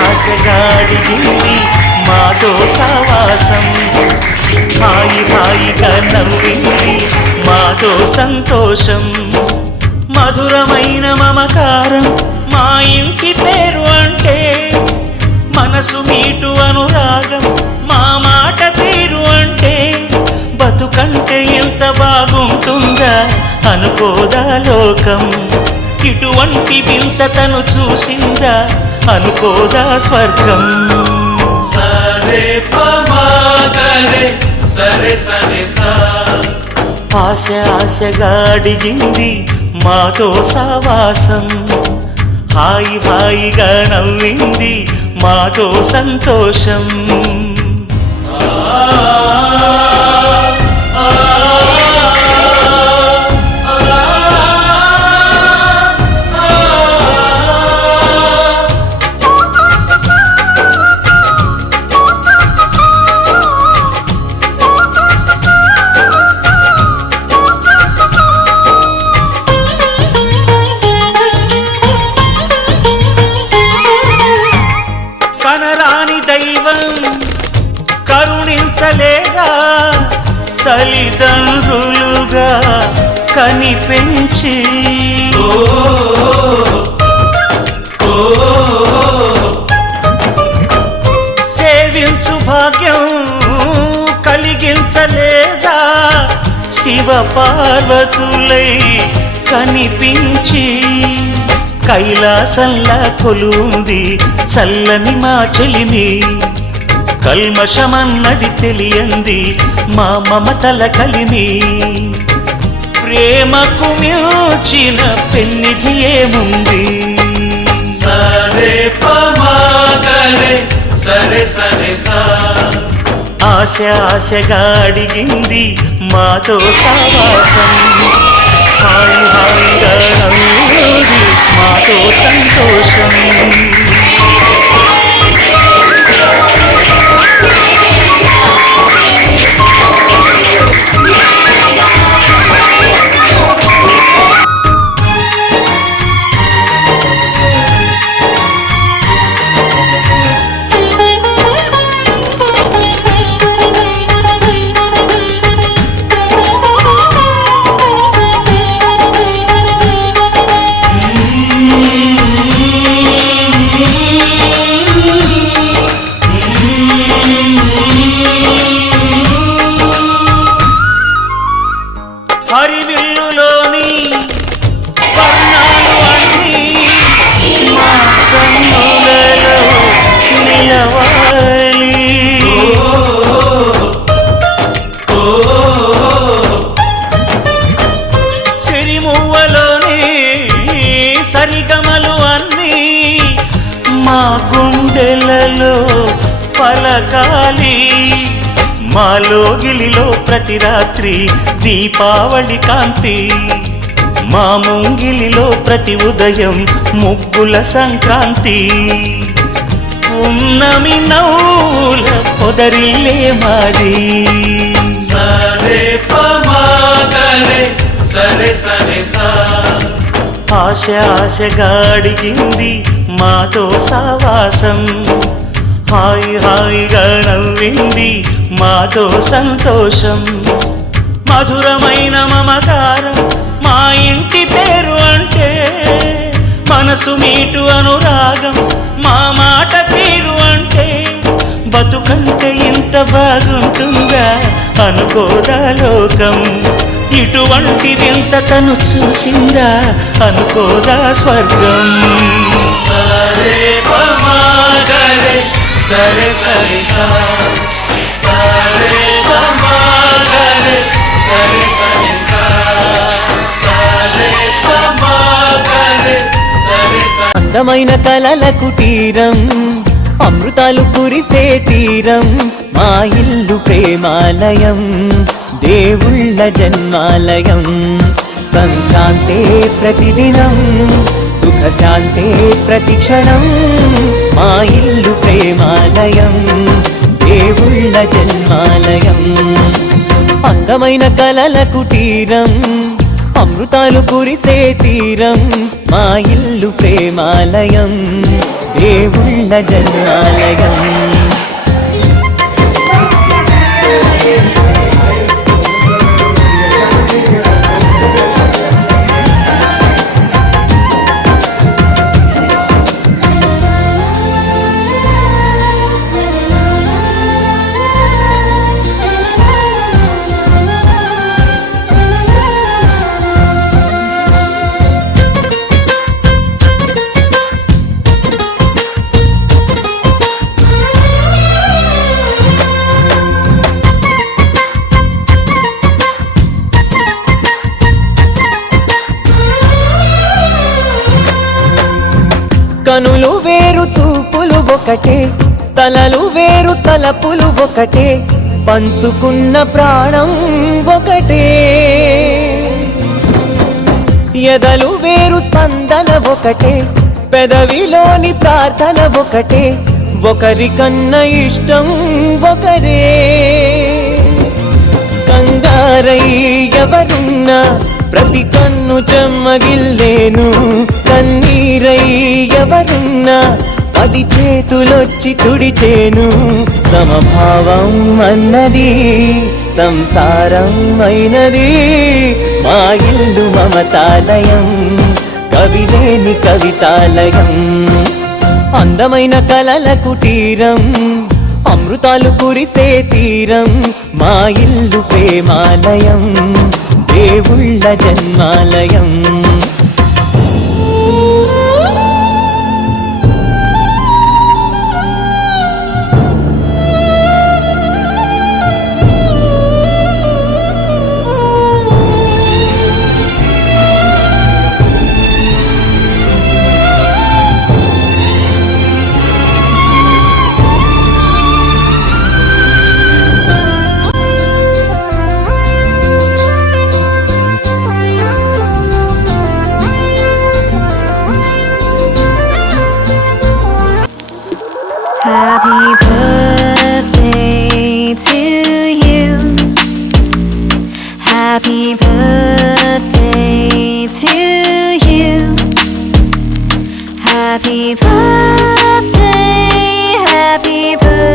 ఆశగా అడిగింది మాతో సావాసం, హాయిగా నవ్వింది మాతో సంతోషం. మధురమైన మమకారం మా ఇంటి పేరు అంటే, మనసు మీటు అనురాగం మా మాట తీరు అంటే, బతుకంటే ఎంత బాగుంటుందా అనుకోదా లోకం. ఇటువంటి వింత తను చూసిందా అనుకోదా స్వర్గం. సరే పమాగరే సరే సరే సా. ఆశగా అడిగింది మాతో సావాసం, హాయిగా నవ్వింది మాతో సంతోషం. కనరాని దైవం కరుణించలేగా, తల్లిదండ్రులుగా కనిపెంచి సేవించు భాగ్యం కలిగించలేదా, శివ పార్వతులై కనిపించి. కైలాసంలా కొలుంది చల్లని మా చెలిమి, కల్మషమన్నది తెలియంది మా మమతల కలిమి. ప్రేమకు మించిన పెన్నిధి ఏముంది. సరే పమాగరే సరే సరే సా. ఆశగా అడిగింది మాతో సావాసం, హాయిగా నవ్వింది మాతో సంతోషం. హరివిల్లులోని వర్ణాలు అన్నీ మా కన్నులలో నిలవాలి. సిరిమువ్వలోని సరిగమలు అన్నీ మా గుండెలలో పలకాలి. మాలోగిలిలో ప్రతి రాత్రి దీపావళి కాంతి, మా ముంగిలిలో ప్రతి ఉదయం ముగ్గుల సంక్రాంతి. ఉన్నమి నవ్వుల పొదరిల్లే మాది. సరే పమాగరే సరే సరే సా. ఆశగా అడిగింది మాతో సావాసం, హాయిగా నవ్వింది మాతో సంతోషం. మధురమైన మమకారం మా ఇంటి పేరు అంటే, మనసు మీటు అనురాగం మా మాట తీరు అంటే, బతుకంటే ఇంత బాగుంటుందా అనుకోదా లోకం. ఇటువంటి వింత తను చూసిందా అనుకోదా స్వర్గం. సరే పమాగరే సరే సరే సా. సరే పమాగరే సరే సరే సా. సరే పమాగరే సరే సరే. అందమైన కలల కుటీరం, అమృతాలు కురిసే తీరం, మా ఇల్లు ప్రేమాలయం, దేవుళ్ళ జన్మాలయం. సంక్రాంతే ప్రతిదినం, సుఖశాంతే ప్రతిక్షణం, మా ఇల్లు ప్రేమాలయం, దేవుళ్ళ జన్మాలయం. అందమైన కలల కుటీరం, అమృతాలు కురిసే తీరం, మా ఇల్లు ప్రేమాలయం, దేవుళ్ళ జన్మాలయం. కనులు వేరు చూపులు ఒకటే, తలలు వేరు తలపులు ఒకటే, పంచుకున్న ప్రాణం ఒకటే. ఎదలు వేరు స్పందన ఒకటే, పెదవిలోని ప్రార్థన ఒకటే, ఒకరికన్నా ఇష్టం ఒకరే. కంగారై ఎవరున్నా ప్రతి కన్ను చెమ్మగిల్లేను, కన్నీరై ఎవరున్నా 10 చేతులొచ్చి తుడిచేను. సమభావం అన్నది సంసారం అయినది, మా ఇల్లు మమతాలయం, కవిలేని కవితాలయం. అందమైన కలల కుటీరం, అమృతాలు కురిసే తీరం, మా ఇల్లు ప్రేమాలయం, దేవుళ్ళ జన్మాలయం. Happy birthday to you. Happy birthday to you. Happy birthday, happy birthday.